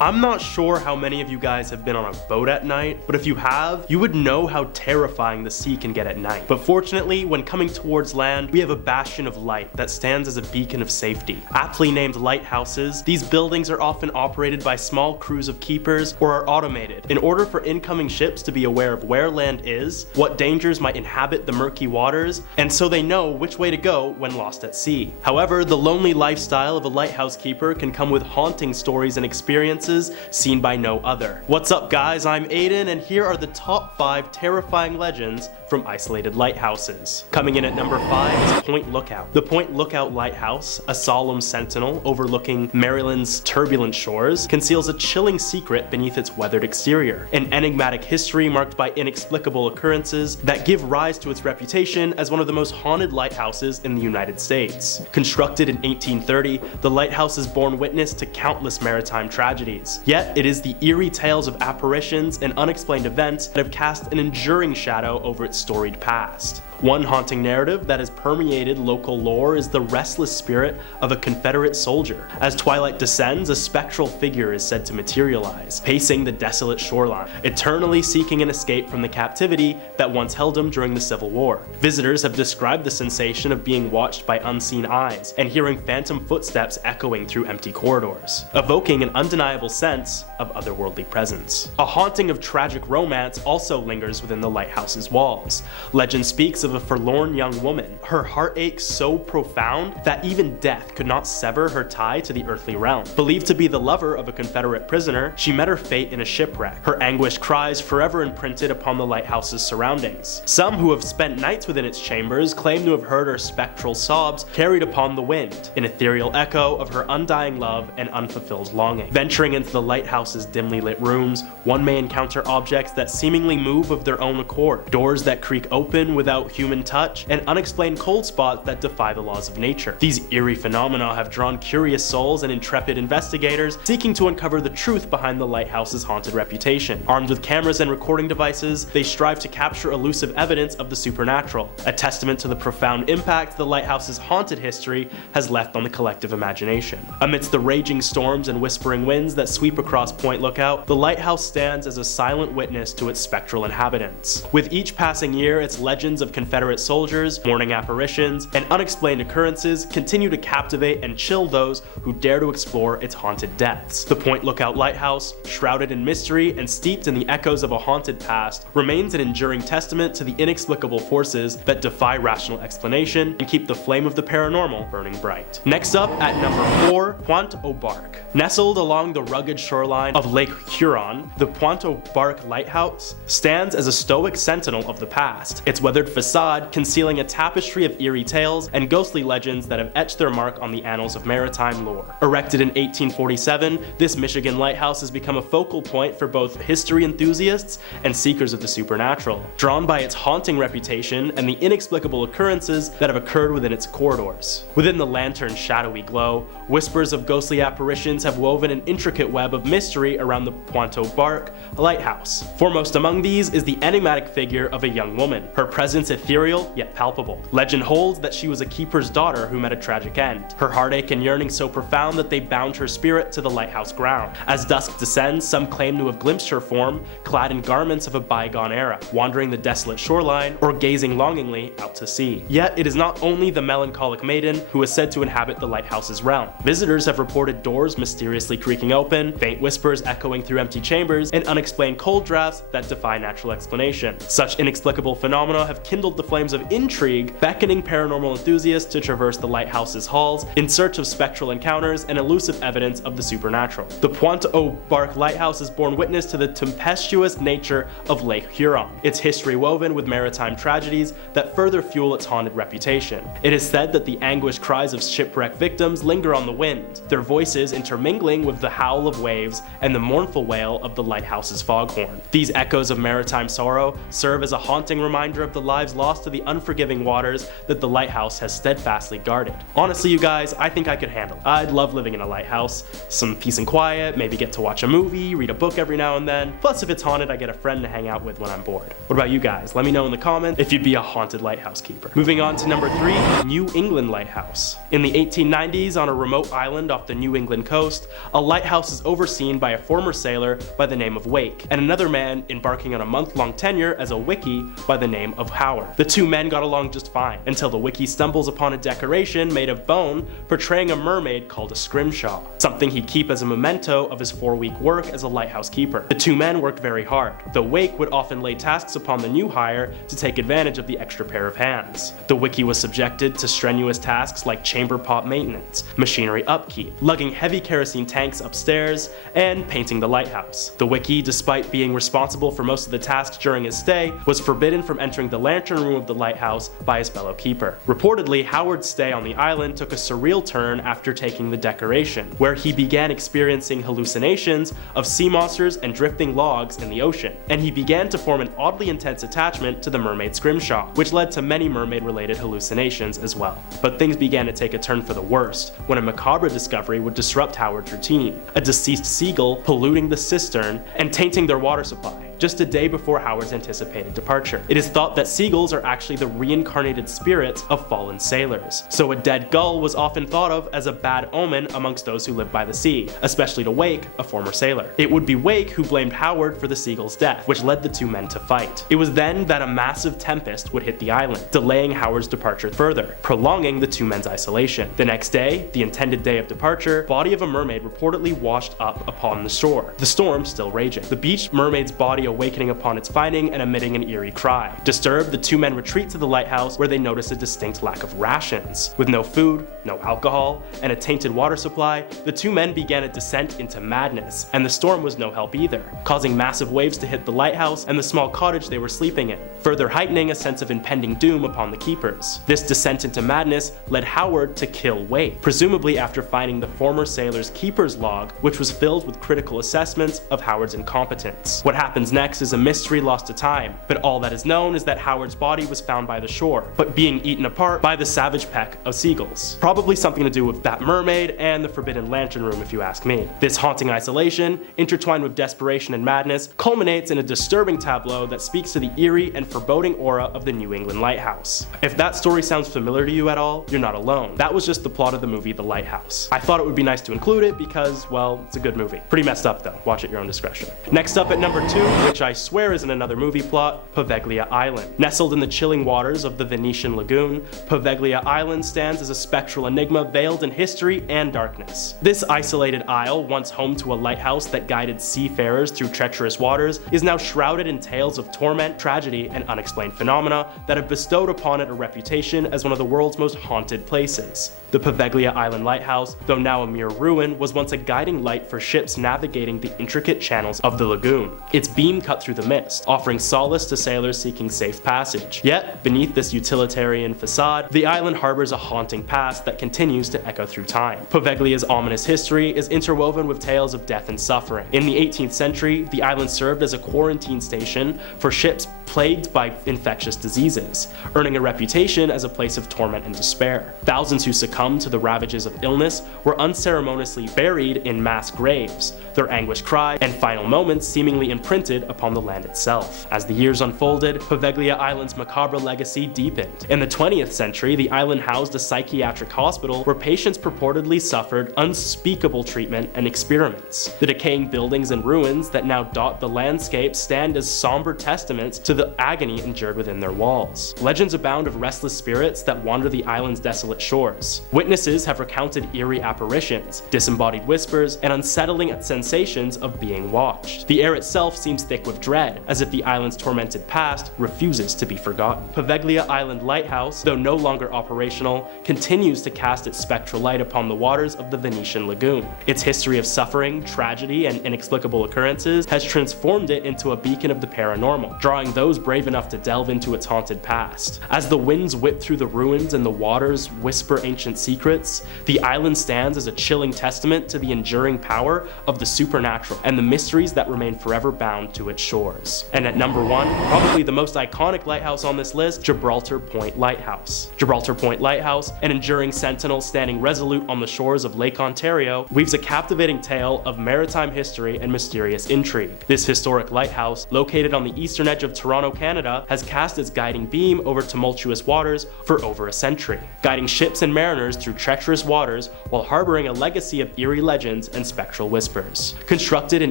I'm not sure how many of you guys have been on a boat at night, but if you have, you would know how terrifying the sea can get at night. But fortunately, when coming towards land, we have a bastion of light that stands as a beacon of safety. Aptly named lighthouses, these buildings are often operated by small crews of keepers or are automated in order for incoming ships to be aware of where land is, what dangers might inhabit the murky waters, and so they know which way to go when lost at sea. However, the lonely lifestyle of a lighthouse keeper can come with haunting stories and experiences seen by no other. What's up guys, I'm Aidan and here are the top 5 terrifying legends from isolated lighthouses. Coming in at number 5 is Point Lookout. The Point Lookout Lighthouse, a solemn sentinel overlooking Maryland's turbulent shores, conceals a chilling secret beneath its weathered exterior. An enigmatic history marked by inexplicable occurrences that give rise to its reputation as one of the most haunted lighthouses in the United States. Constructed in 1830, the lighthouse has borne witness to countless maritime tragedies. Yet, it is the eerie tales of apparitions and unexplained events that have cast an enduring shadow over its storied past. One haunting narrative that has permeated local lore is the restless spirit of a Confederate soldier. As twilight descends, a spectral figure is said to materialize, pacing the desolate shoreline, eternally seeking an escape from the captivity that once held him during the Civil War. Visitors have described the sensation of being watched by unseen eyes and hearing phantom footsteps echoing through empty corridors, evoking an undeniable sense of otherworldly presence. A haunting of tragic romance also lingers within the lighthouse's walls. Legend speaks of a forlorn young woman, her heartache so profound that even death could not sever her tie to the earthly realm. Believed to be the lover of a Confederate prisoner, she met her fate in a shipwreck, her anguished cries forever imprinted upon the lighthouse's surroundings. Some who have spent nights within its chambers claim to have heard her spectral sobs carried upon the wind, an ethereal echo of her undying love and unfulfilled longing. Venturing into the lighthouse's dimly lit rooms, one may encounter objects that seemingly move of their own accord, doors that creak open without human touch, and unexplained cold spots that defy the laws of nature. These eerie phenomena have drawn curious souls and intrepid investigators seeking to uncover the truth behind the lighthouse's haunted reputation. Armed with cameras and recording devices, they strive to capture elusive evidence of the supernatural, a testament to the profound impact the lighthouse's haunted history has left on the collective imagination. Amidst the raging storms and whispering winds that sweep across Point Lookout, the lighthouse stands as a silent witness to its spectral inhabitants. With each passing year, its legends of Confederate soldiers, morning apparitions, and unexplained occurrences continue to captivate and chill those who dare to explore its haunted depths. The Point Lookout Lighthouse, shrouded in mystery and steeped in the echoes of a haunted past, remains an enduring testament to the inexplicable forces that defy rational explanation and keep the flame of the paranormal burning bright. Next up, at number 4, Pointe aux Barques. Nestled along the rugged shoreline of Lake Huron, the Pointe aux Barques Lighthouse stands as a stoic sentinel of the past, its weathered facade concealing a tapestry of eerie tales and ghostly legends that have etched their mark on the annals of maritime lore. Erected in 1847, this Michigan lighthouse has become a focal point for both history enthusiasts and seekers of the supernatural, drawn by its haunting reputation and the inexplicable occurrences that have occurred within its corridors. Within the lantern's shadowy glow, whispers of ghostly apparitions have woven an intricate web of mystery around the Pointe aux Barques lighthouse. Foremost among these is the enigmatic figure of a young woman, her presence ethereal yet palpable. Legend holds that she was a keeper's daughter who met a tragic end, her heartache and yearning so profound that they bound her spirit to the lighthouse ground. As dusk descends, some claim to have glimpsed her form, clad in garments of a bygone era, wandering the desolate shoreline or gazing longingly out to sea. Yet it is not only the melancholic maiden who is said to inhabit the lighthouse's realm. Visitors have reported doors mysteriously creaking open, faint whispers echoing through empty chambers, and unexplained cold drafts that defy natural explanation. Such inexplicable phenomena have kindled the flames of intrigue, beckoning paranormal enthusiasts to traverse the lighthouse's halls in search of spectral encounters and elusive evidence of the supernatural. The Pointe aux Barques Lighthouse has borne witness to the tempestuous nature of Lake Huron, its history woven with maritime tragedies that further fuel its haunted reputation. It is said that the anguished cries of shipwreck victims linger on the wind, their voices intermingling with the howl of waves and the mournful wail of the lighthouse's foghorn. These echoes of maritime sorrow serve as a haunting reminder of the lives lost to the unforgiving waters that the lighthouse has steadfastly guarded. Honestly, you guys, I think I could handle it. I'd love living in a lighthouse. Some peace and quiet, maybe get to watch a movie, read a book every now and then. Plus, if it's haunted, I get a friend to hang out with when I'm bored. What about you guys? Let me know in the comments if you'd be a haunted lighthouse keeper. Moving on to number 3, New England Lighthouse. In the 1890s, on a remote island off the New England coast, a lighthouse is overseen by a former sailor by the name of Wake, and another man embarking on a month-long tenure as a wickie by the name of Howard. The two men got along just fine, until the wickie stumbles upon a decoration made of bone portraying a mermaid called a scrimshaw, something he'd keep as a memento of his 4-week work as a lighthouse keeper. The two men worked very hard, though Wake would often lay tasks upon the new hire to take advantage of the extra pair of hands. The wickie was subjected to strenuous tasks like chamber pot maintenance, machinery upkeep, lugging heavy kerosene tanks upstairs, and painting the lighthouse. The wickie, despite being responsible for most of the tasks during his stay, was forbidden from entering the lantern room of the lighthouse by his fellow keeper. Reportedly, Howard's stay on the island took a surreal turn after taking the decoration, where he began experiencing hallucinations of sea monsters and drifting logs in the ocean, and he began to form an oddly intense attachment to the mermaid scrimshaw, which led to many mermaid-related hallucinations as well. But things began to take a turn for the worst when a macabre discovery would disrupt Howard's routine: a deceased seagull polluting the cistern and tainting their water supply, just a day before Howard's anticipated departure. It is thought that seagulls are actually the reincarnated spirits of fallen sailors, so a dead gull was often thought of as a bad omen amongst those who lived by the sea, especially to Wake, a former sailor. It would be Wake who blamed Howard for the seagull's death, which led the two men to fight. It was then that a massive tempest would hit the island, delaying Howard's departure further, prolonging the two men's isolation. The next day, the intended day of departure, the body of a mermaid reportedly washed up upon the shore, the storm still raging. The beached mermaid's body awakening upon its finding and emitting an eerie cry. Disturbed, the two men retreat to the lighthouse, where they notice a distinct lack of rations. With no food, no alcohol, and a tainted water supply, the two men began a descent into madness, and the storm was no help either, causing massive waves to hit the lighthouse and the small cottage they were sleeping in, further heightening a sense of impending doom upon the keepers. This descent into madness led Howard to kill Wake, presumably after finding the former sailor's keeper's log, which was filled with critical assessments of Howard's incompetence. What happens next is a mystery lost to time, but all that is known is that Howard's body was found by the shore, but being eaten apart by the savage peck of seagulls. Probably something to do with that mermaid and the forbidden lantern room, if you ask me. This haunting isolation, intertwined with desperation and madness, culminates in a disturbing tableau that speaks to the eerie and foreboding aura of the New England Lighthouse. If that story sounds familiar to you at all, you're not alone. That was just the plot of the movie The Lighthouse. I thought it would be nice to include it because, well, it's a good movie. Pretty messed up though, watch at your own discretion. Next up at number 2, which I swear isn't another movie plot, Poveglia Island. Nestled in the chilling waters of the Venetian lagoon, Poveglia Island stands as a spectral enigma veiled in history and darkness. This isolated isle, once home to a lighthouse that guided seafarers through treacherous waters, is now shrouded in tales of torment, tragedy, and unexplained phenomena that have bestowed upon it a reputation as one of the world's most haunted places. The Poveglia Island Lighthouse, though now a mere ruin, was once a guiding light for ships navigating the intricate channels of the lagoon. Its beam cut through the mist, offering solace to sailors seeking safe passage. Yet, beneath this utilitarian facade, the island harbors a haunting past that continues to echo through time. Poveglia's ominous history is interwoven with tales of death and suffering. In the 18th century, the island served as a quarantine station for ships plagued by infectious diseases, earning a reputation as a place of torment and despair. Thousands who succumbed to the ravages of illness were unceremoniously buried in mass graves, their anguished cry and final moments seemingly imprinted upon the land itself. As the years unfolded, Poveglia Island's macabre legacy deepened. In the 20th century, the island housed a psychiatric hospital where patients purportedly suffered unspeakable treatment and experiments. The decaying buildings and ruins that now dot the landscape stand as somber testaments to the agony endured within their walls. Legends abound of restless spirits that wander the island's desolate shores. Witnesses have recounted eerie apparitions, disembodied whispers, and unsettling sensations of being watched. The air itself seems thick with dread, as if the island's tormented past refuses to be forgotten. Poveglia Island Lighthouse, though no longer operational, continues to cast its spectral light upon the waters of the Venetian lagoon. Its history of suffering, tragedy, and inexplicable occurrences has transformed it into a beacon of the paranormal, drawing those brave enough to delve into its haunted past. As the winds whip through the ruins and the waters whisper ancient secrets, the island stands as a chilling testament to the enduring power of the supernatural and the mysteries that remain forever bound to its shores. And at number 1, probably the most iconic lighthouse on this list, Gibraltar Pointe Lighthouse. Gibraltar Pointe Lighthouse, an enduring sentinel standing resolute on the shores of Lake Ontario, weaves a captivating tale of maritime history and mysterious intrigue. This historic lighthouse, located on the eastern edge of Toronto, Canada, has cast its guiding beam over tumultuous waters for over a century, guiding ships and mariners through treacherous waters while harboring a legacy of eerie legends and spectral whispers. Constructed in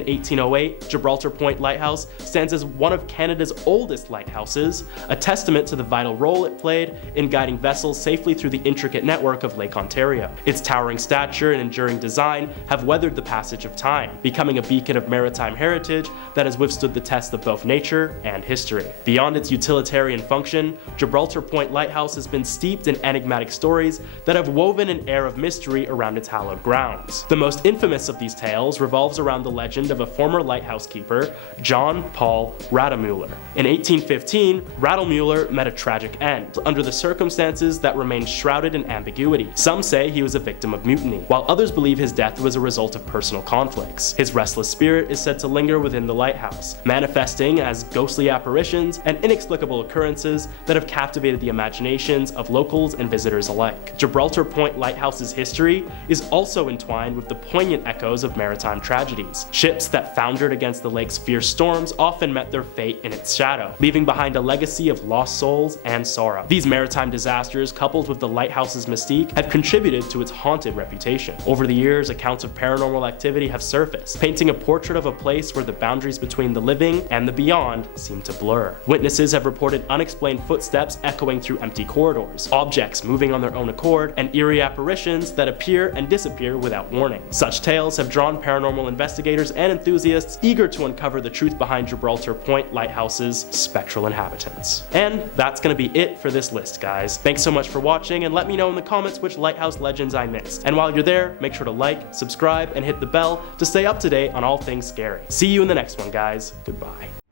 1808, Gibraltar Pointe Lighthouse stands as one of Canada's oldest lighthouses, a testament to the vital role it played in guiding vessels safely through the intricate network of Lake Ontario. Its towering stature and enduring design have weathered the passage of time, becoming a beacon of maritime heritage that has withstood the test of both nature and history. Beyond its utilitarian function, Gibraltar Pointe Lighthouse has been steeped in enigmatic stories that have woven an air of mystery around its hallowed grounds. The most infamous of these tales revolves around the legend of a former lighthouse keeper, John Paul Rademuller. In 1815, Rademuller met a tragic end, under the circumstances that remain shrouded in ambiguity. Some say he was a victim of mutiny, while others believe his death was a result of personal conflicts. His restless spirit is said to linger within the lighthouse, manifesting as ghostly apparitions and inexplicable occurrences that have captivated the imaginations of locals and visitors alike. Gibraltar Pointe Lighthouse's history is also entwined with the poignant echoes of maritime tragedies. Ships that foundered against the lake's fierce storms often met their fate in its shadow, leaving behind a legacy of lost souls and sorrow. These maritime disasters, coupled with the lighthouse's mystique, have contributed to its haunted reputation. Over the years, accounts of paranormal activity have surfaced, painting a portrait of a place where the boundaries between the living and the beyond seem to blur. Witnesses have reported unexplained footsteps echoing through empty corridors, objects moving on their own accord, and eerie apparitions that appear and disappear without warning. Such tales have drawn paranormal investigators and enthusiasts eager to uncover the truth behind Gibraltar Pointe Lighthouse's spectral inhabitants. And that's gonna be it for this list, guys. Thanks so much for watching, and let me know in the comments which lighthouse legends I missed. And while you're there, make sure to like, subscribe, and hit the bell to stay up to date on all things scary. See you in the next one, guys. Goodbye.